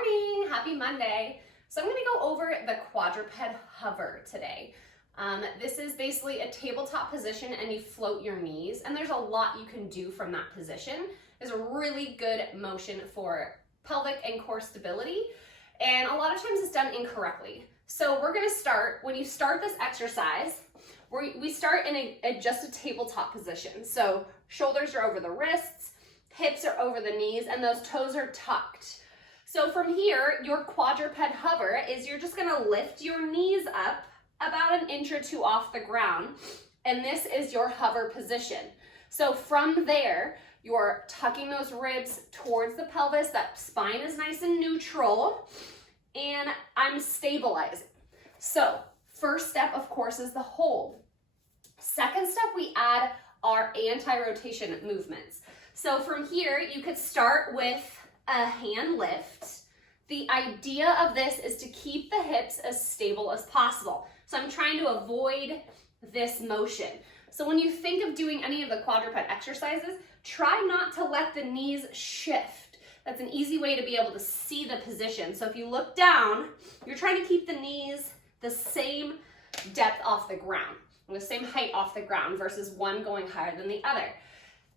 morning, happy Monday. So I'm gonna go over the quadruped hover today. This is basically a tabletop position and you float your knees, and there's a lot you can do from that position. It's a really good motion for pelvic and core stability, and a lot of times it's done incorrectly. So we're gonna start, when you start this exercise, we start in just a tabletop position. So shoulders are over the wrists, hips are over the knees, and those toes are tucked. So from here, your quadruped hover is you're just gonna lift your knees up about an inch or two off the ground, and this is your hover position. So from there, you're tucking those ribs towards the pelvis, that spine is nice and neutral, and I'm stabilizing. So first step, of course, is the hold. Second step, we add our anti-rotation movements. So from here, you could start with a hand lift. The idea of this is to keep the hips as stable as possible. So I'm trying to avoid this motion. So when you think of doing any of the quadruped exercises, try not to let the knees shift. That's an easy way to be able to see the position. So if you look down, you're trying to keep the knees the same depth off the ground, the same height off the ground versus one going higher than the other.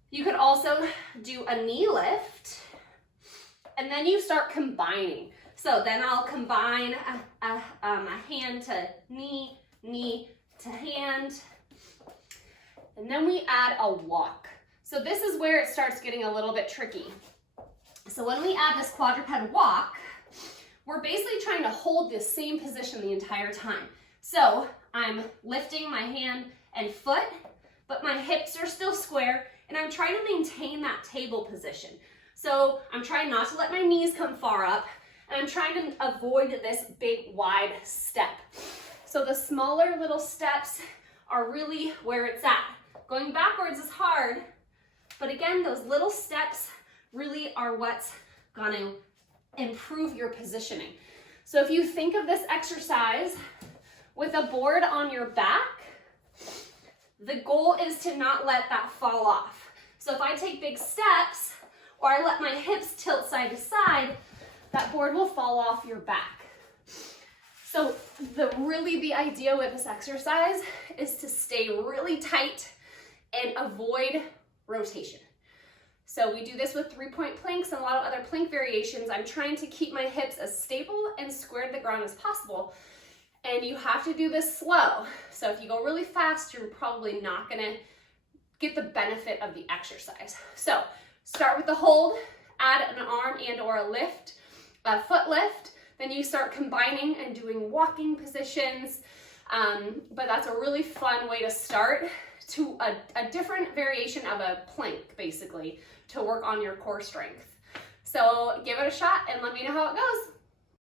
You could also do a knee lift, and then you start combining. So then I'll combine a hand to knee, knee to hand, and then we add a walk. So this is where it starts getting a little bit tricky. So when we add this quadruped walk, we're basically trying to hold this same position the entire time. So I'm lifting my hand and foot, but my hips are still square, and I'm trying to maintain that table position. So I'm trying not to let my knees come far up, and I'm trying to avoid this big wide step. So the smaller little steps are really where it's at. Going backwards is hard, but again, those little steps really are what's gonna improve your positioning. So if you think of this exercise with a board on your back, the goal is to not let that fall off. So if I take big steps, or I let my hips tilt side to side, that board will fall off your back. So the idea with this exercise is to stay really tight and avoid rotation. So we do this with 3-point planks and a lot of other plank variations. I'm trying to keep my hips as stable and square to the ground as possible. And you have to do this slow. So if you go really fast, you're probably not gonna get the benefit of the exercise. So start with the hold, add an arm and or a lift, a foot lift, then you start combining and doing walking positions. But that's a really fun way to start to a different variation of a plank, basically, to work on your core strength. So give it a shot and let me know how it goes.